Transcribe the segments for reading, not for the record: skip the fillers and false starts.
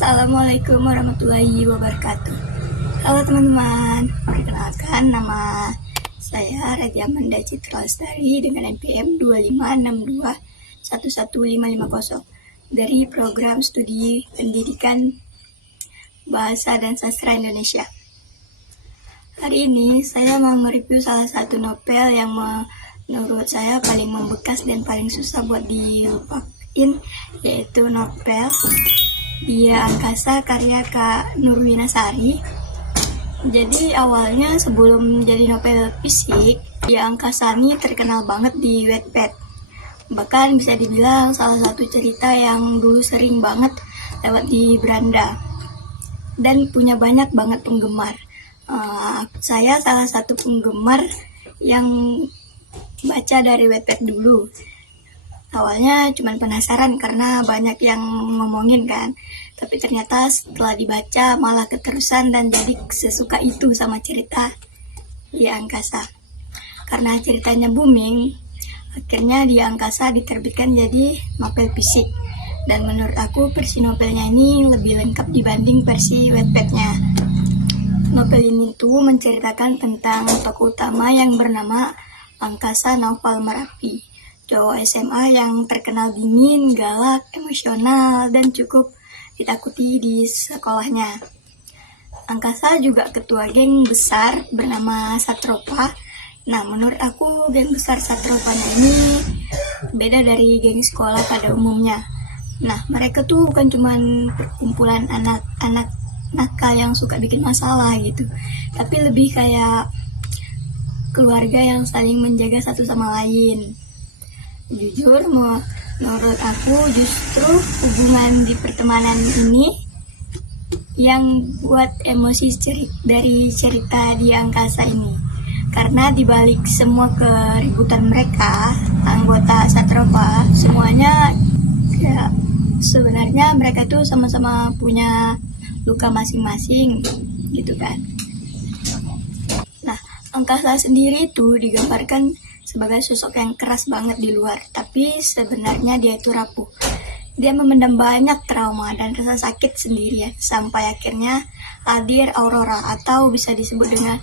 Assalamualaikum warahmatullahi wabarakatuh. Halo teman-teman, perkenalkan nama saya Radya Amanda Citra Lestari dengan NPM 256211550 dari Program Studi Pendidikan Bahasa dan Sastra Indonesia. Hari ini saya mau mereview salah satu novel yang menurut saya paling membekas dan paling susah buat dilupain, yaitu novel Dia Angkasa karya Kak Nurwinasari. Jadi awalnya sebelum jadi novel fisik, Dia Angkasa ini terkenal banget di Wattpad. Bahkan bisa dibilang salah satu cerita yang dulu sering banget lewat di beranda dan punya banyak banget penggemar. Saya salah satu penggemar yang baca dari Wattpad dulu. Awalnya cuma penasaran karena banyak yang ngomongin kan. Tapi ternyata setelah dibaca malah keterusan dan jadi sesuka itu sama cerita Dia Angkasa. Karena ceritanya booming, akhirnya Dia Angkasa diterbitkan jadi novel fisik. Dan menurut aku versi novelnya ini lebih lengkap dibanding versi Wattpad-nya. Novel ini tuh menceritakan tentang tokoh utama yang bernama Angkasa Naufal Merapi, cowok SMA yang terkenal dingin, galak, emosional, dan cukup ditakuti di sekolahnya. Angkasa juga ketua geng besar bernama Satropa. Nah, menurut aku geng besar Satropanya ini beda dari geng sekolah pada umumnya. Nah, mereka tuh bukan cuman perkumpulan anak-anak nakal yang suka bikin masalah gitu, tapi lebih kayak keluarga yang saling menjaga satu sama lain. Jujur, menurut aku justru hubungan di pertemanan ini yang buat emosi dari cerita Dia Angkasa ini. Karena dibalik semua keributan mereka, anggota Satropa, semuanya ya, sebenarnya mereka tuh sama-sama punya luka masing-masing gitu kan. Nah, Angkasa sendiri tuh digambarkan sebagai sosok yang keras banget di luar, tapi sebenarnya dia itu rapuh. Dia memendam banyak trauma dan rasa sakit sendirian, sampai akhirnya hadir Aurora, atau bisa disebut dengan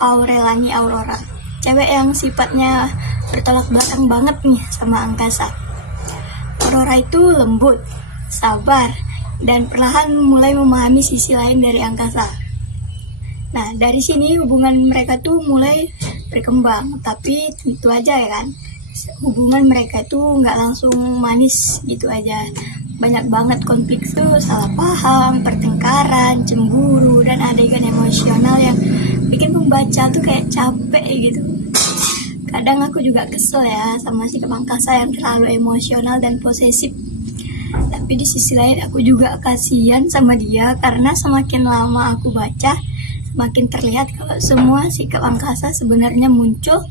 Aurelani Aurora, cewek yang sifatnya bertolak belakang banget nih sama Angkasa. Aurora itu lembut, sabar, dan perlahan mulai memahami sisi lain dari Angkasa. Nah, dari sini hubungan mereka tuh mulai berkembang, tapi tentu aja ya kan, hubungan mereka tuh nggak langsung manis gitu aja. Banyak banget konflik tuh, salah paham, pertengkaran, cemburu, dan adegan emosional yang bikin pembaca tuh kayak capek gitu. Kadang aku juga kesel ya sama sikap Angkasa yang terlalu emosional dan posesif. Tapi di sisi lain aku juga kasihan sama dia, karena semakin lama aku baca, makin terlihat kalau semua sikap Angkasa sebenarnya muncul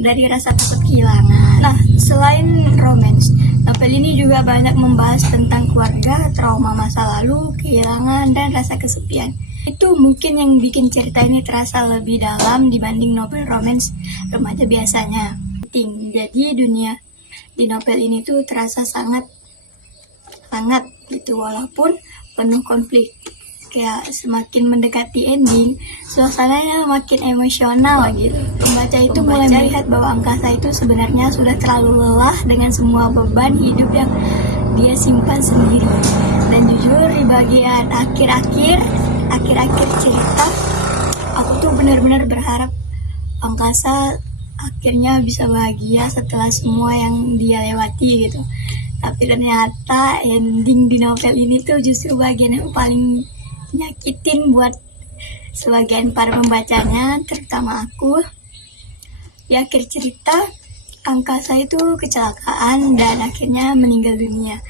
dari rasa takut kehilangan. Nah, selain romance, novel ini juga banyak membahas tentang keluarga, trauma masa lalu, kehilangan, dan rasa kesepian. Itu mungkin yang bikin cerita ini terasa lebih dalam dibanding novel romance remaja biasanya. Jadi dunia di novel ini tuh terasa sangat gitu, walaupun penuh konflik. Kayak semakin mendekati ending, suasananya makin emosional gitu. Pembaca itu mulai melihat bahwa Angkasa itu sebenarnya sudah terlalu lelah dengan semua beban hidup yang dia simpan sendiri. Dan jujur, di bagian akhir-akhir cerita, aku tuh benar-benar berharap Angkasa akhirnya bisa bahagia setelah semua yang dia lewati gitu. Tapi ternyata ending di novel ini tuh justru bagian yang paling nyakitin buat sebagian para pembacanya, terutama aku. Di akhir cerita, Angkasa itu kecelakaan dan akhirnya meninggal dunia.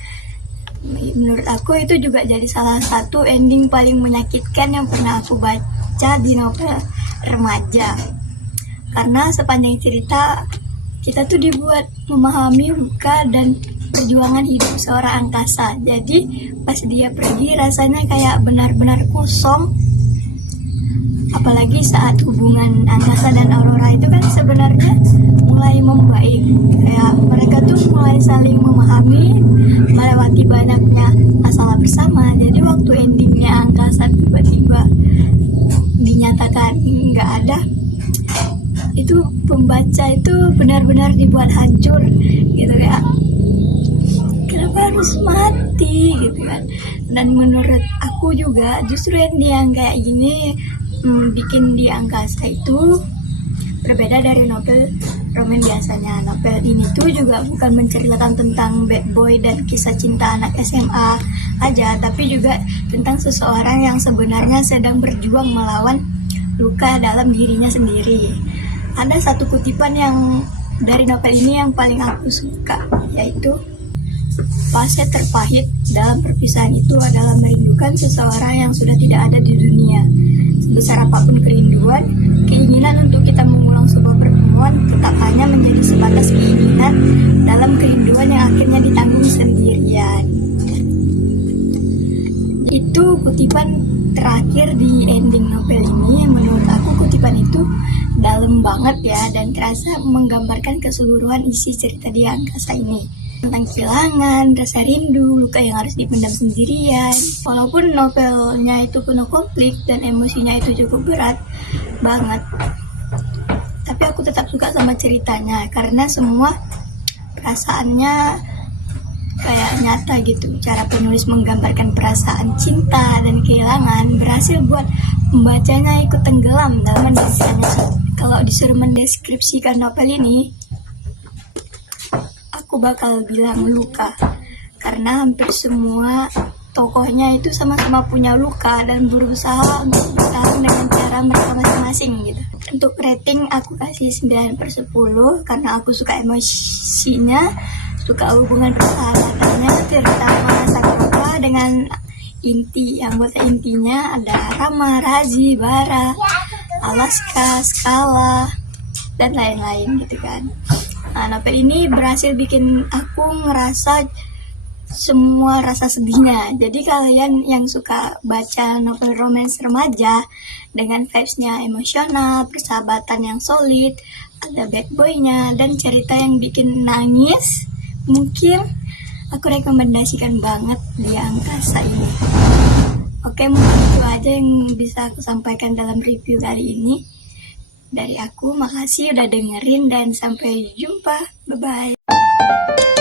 Menurut aku itu juga jadi salah satu ending paling menyakitkan yang pernah aku baca di novel remaja. Karena sepanjang cerita kita tuh dibuat memahami luka dan perjuangan hidup seorang Angkasa. Jadi pas dia pergi rasanya kayak benar-benar kosong. Apalagi saat hubungan Angkasa dan Aurora itu kan sebenarnya mulai membaik. Kayak mereka tuh mulai saling memahami, melewati banyaknya masalah bersama. Jadi waktu endingnya angkasa tiba-tiba dinyatakan nggak ada, itu pembaca itu benar-benar dibuat hancur gitu ya. Kenapa harus mati gitu kan? Dan menurut aku juga justru ending yang kayak gini bikin di angkasa itu berbeda dari novel roman biasanya. Novel ini tuh juga bukan menceritakan tentang bad boy dan kisah cinta anak SMA aja, tapi juga tentang seseorang yang sebenarnya sedang berjuang melawan luka dalam dirinya sendiri. Ada satu kutipan yang dari novel ini yang paling aku suka, yaitu fase terpahit dalam perpisahan itu adalah merindukan seseorang yang sudah tidak ada di dunia. Sebesar apapun kerinduan, keinginan untuk kita mengulang sebuah pertemuan tetap hanya menjadi sebatas keinginan dalam kerinduan yang akhirnya ditanggung sendirian. Itu kutipan terakhir di ending novel ini. Menurut aku kutipan itu dalam banget ya, dan terasa menggambarkan keseluruhan isi cerita di angkasa ini. Tentang kehilangan, rasa rindu, luka yang harus dipendam sendirian. Walaupun novelnya itu penuh konflik dan emosinya itu cukup berat banget, tapi aku tetap suka sama ceritanya karena semua perasaannya kayak nyata gitu. Cara penulis menggambarkan perasaan cinta dan kehilangan berhasil buat pembacanya ikut tenggelam dalam deskripsinya. Kalau disuruh mendeskripsikan novel ini, aku bakal bilang luka, karena hampir semua tokohnya itu sama-sama punya luka dan berusaha untuk bertahan dengan cara mereka masing-masing gitu. Untuk rating aku kasih 9/10 karena aku suka emosinya, suka hubungan persahabatannya, terutama Sakura dengan anggota intinya ada Rama, Razi, Bara, Alaska, Skala, dan lain-lain gitu kan. Nah, novel ini berhasil bikin aku ngerasa semua rasa sedihnya. Jadi kalian yang suka baca novel romance remaja dengan vibes-nya emosional, persahabatan yang solid, ada bad boy-nya, dan cerita yang bikin nangis, mungkin aku rekomendasikan banget di angkasa ini. Oke, mungkin itu aja yang bisa aku sampaikan dalam review kali ini. Dari aku, makasih udah dengerin dan sampai jumpa. Bye-bye.